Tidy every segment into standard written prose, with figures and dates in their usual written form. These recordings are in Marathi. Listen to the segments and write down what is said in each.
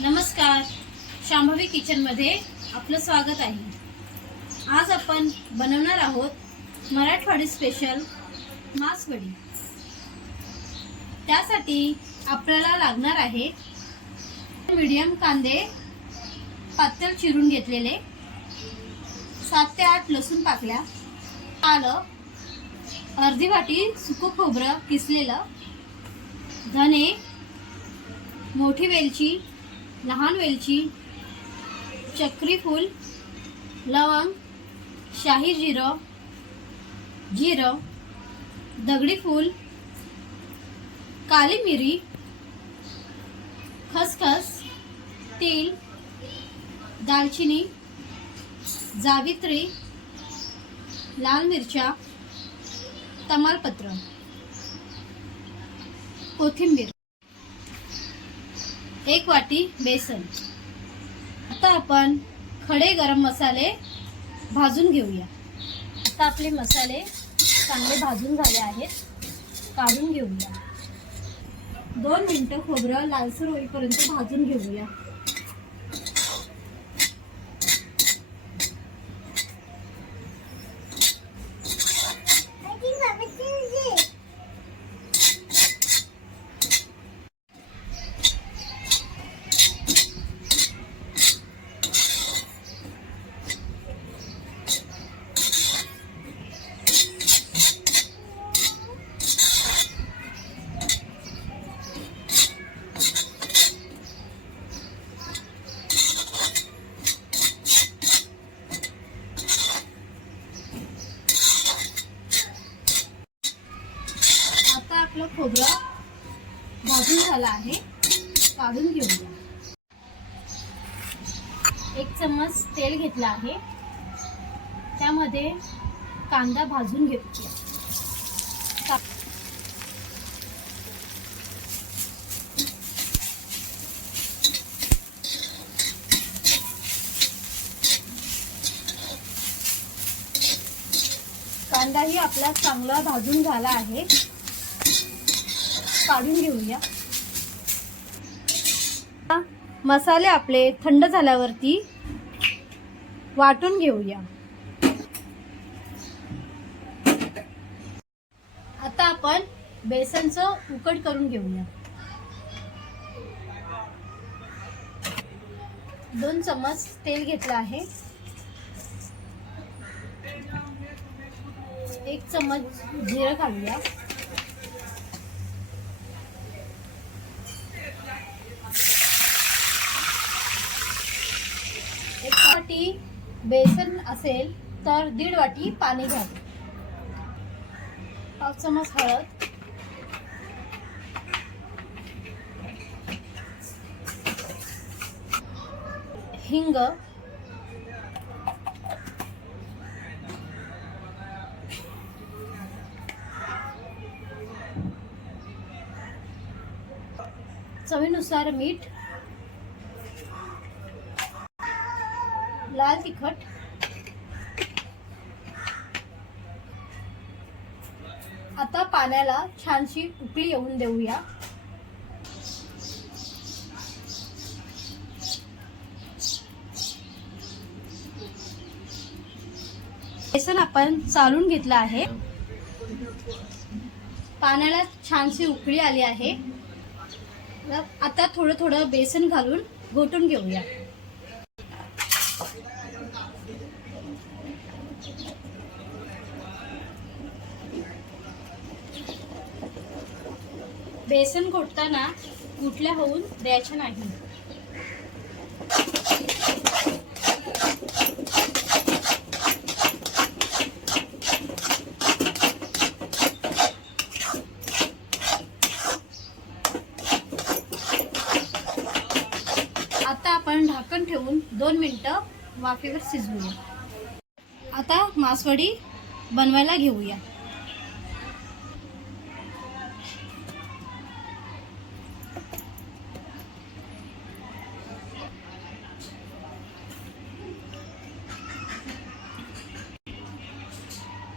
नमस्कार, शांभवी किचनमध्ये आपलं स्वागत आहे। आज आपण बनवणार आहोत मराठवाडी स्पेशल मासवडी। त्यासाठी आपल्याला लागणार आहे मीडियम कांदे पातळ चिरून घेतलेले, 7 ते 8 लसूण पाकळ्या, आलं, अर्धी वाटी सुकं खोबरं किसलेलं, धने, मोठी वेलची, लहान वेलची, चक्री फूल, लवंग, शाही जिरं, दगडी फूल, काली मिरी, खसखस, तीळ, दालचिनी, जावित्री, लाल मिरच्या, तमालपत्र, कोथिंबीर, 1 वाटी बेसन। आता आपण खडे गरम मसाले भाजून घेऊया। आता आपले मसाले चांगले भाजून झाले आहेत, काढून घेऊया। 2 मिनिटं खोबरं लालसर होईपर्यंत भाजून घेऊया। आपलं खोबरं भाजून झालं आहे, काढून घेऊया। 1 चम्मच तेल घेतलं आहे, त्यामध्ये कांदा भाजून घेऊया। कांदाही आपला चांगला भाजून झाला आहे, काढून घेऊया। मसाले आपले थंड झाल्यावरती वाटून घेऊया। आता आपण बेसनचं उकड करून घेऊया। 2 चम्मच तेल घेतलं आहे, 1 चम्मच जिरं घालूया, 1 वाटी बेसन असेल तर 1.5 वाटी पाणी घ्या, 1 चम्मच हळद, हिंग, चवीनुसार मीठ, लाल तिखट, आता पाण्याला छानशी उकळी येऊन देऊया। बेसन आपण चाळून घेतलं आहे, पाण्याला छानशी उकळी आली आहे। आता थोडं थोडं बेसन घालून घोटून घेऊया। बेसन घोटताना गुठल्या होऊन द्यायच्या नाही। आता आपण झाकण ठेवून 2 मिनिटं वाफेवर शिजवूया। आता मासवडी बनवायला घेऊया।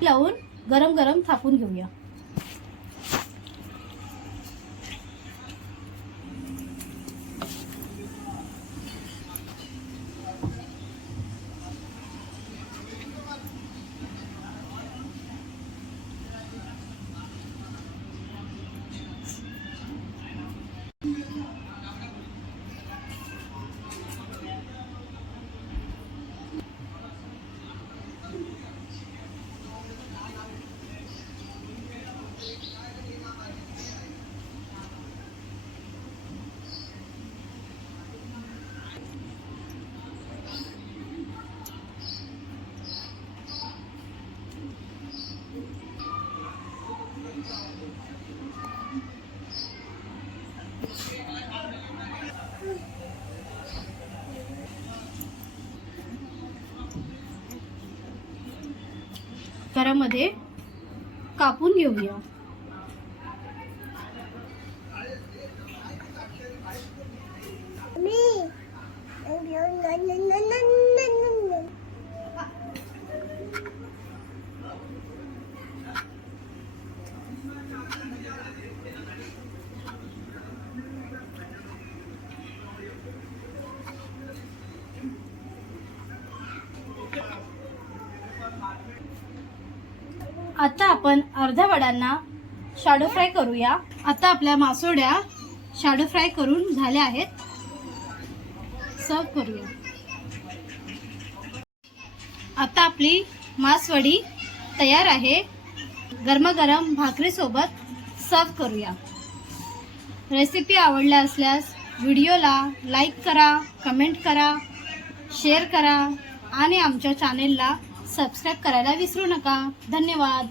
लावून गरम गरम थापून घेऊया। आकारामध्ये कापून घेऊया. आता आपण अर्ध्या वड्यांना शॅडो फ्राय करूया. आता आपल्या मासोळ्या शॅडो फ्राय करून झाल्या आहेत. सर्व करूया. आता आपली मासवडी तयार आहे. गरमागरम भाकरीसोबत सर्व करूया. रेसिपी आवडल्या असल्यास व्हिडिओला लाईक करा, कमेंट करा, शेअर करा आणि आमच्या चॅनेलला सबस्क्राईब करायला विसरू नका. धन्यवाद.